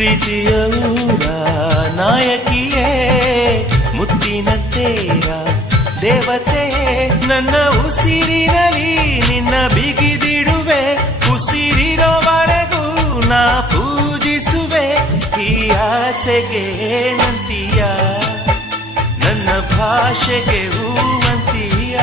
ಪ್ರೀತಿಯ ಊರ ನಾಯಕಿಯೇ ಮುತ್ತಿನ ತೇರ ದೇವತೆ ನನ್ನ ಉಸಿರಿನಲ್ಲಿ ನಿನ್ನ ಬಿಗಿದಿಡುವೆ ಉಸಿರಿರೋವರೆಗೂ ನಾ ಪೂಜಿಸುವೆ ಈ ಆಸೆಗೆ ನಂತೀಯ ನನ್ನ ಭಾಷೆಗೆ ಹೂವಂತೀಯ